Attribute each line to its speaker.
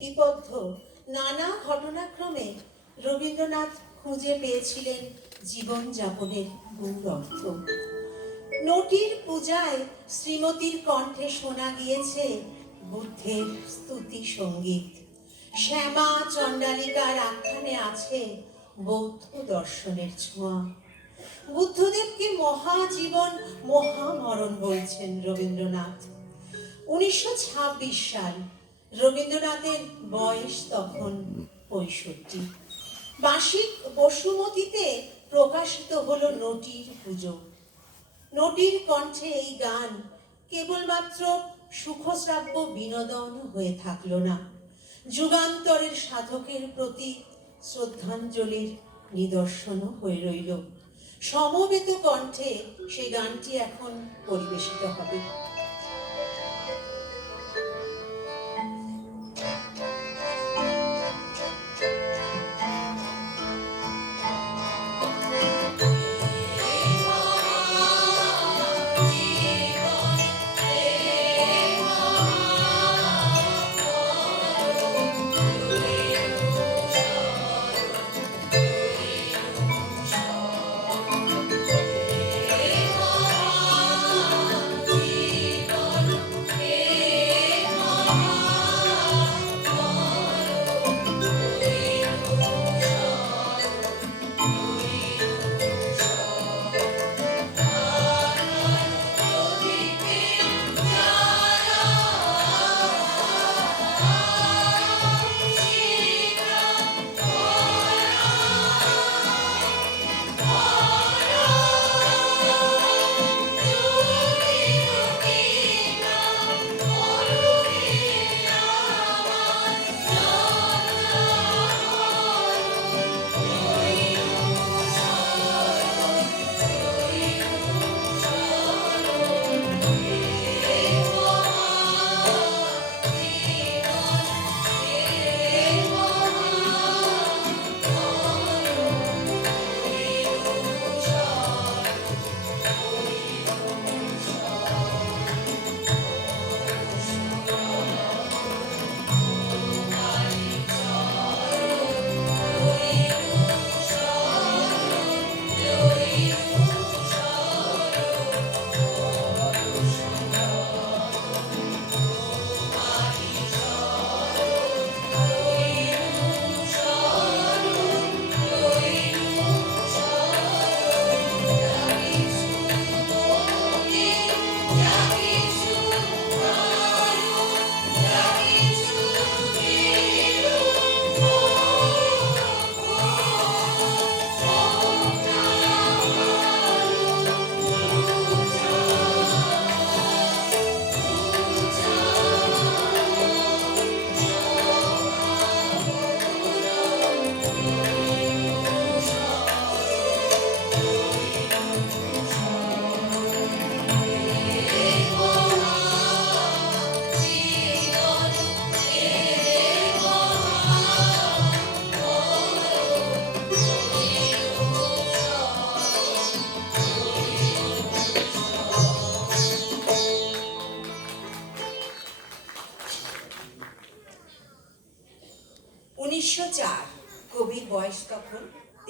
Speaker 1: লিপিবদ্ধ নানা ঘটনাক্রমে রবীন্দ্রনাথ খুঁজে পেয়েছিলেন জীবনযাপনের মূল অর্থ নটির পূজায় শ্রীমতীর কণ্ঠে শোনা গিয়েছে বুদ্ধের স্তুতি সংগীত। শ্যামা চণ্ডালিকার আখ্যানে আছে বৌদ্ধ দর্শনের ছোঁয়া। বুদ্ধদেবকে মহাজীবন মহামরণ বলছেন রবীন্দ্রনাথ। উনিশশো ছাব্বিশ সাল রবীন্দ্রনাথের বয়স তখন পঁয়ষট্টি। মাসিক বসুমতীতে প্রকাশিত হল নটির পুজো। নটির কণ্ঠে এই গান কেবলমাত্র সুখশ্রাব্য বিনোদন হয়ে থাকল না। যুগান্তরের সাধকের প্রতি শ্রদ্ধাঞ্জলির নিদর্শনও হয়ে রইল। সমবেত কণ্ঠে সেই গানটি এখন পরিবেশিত হবে। উনিশশো চার কবির বয়স তখন।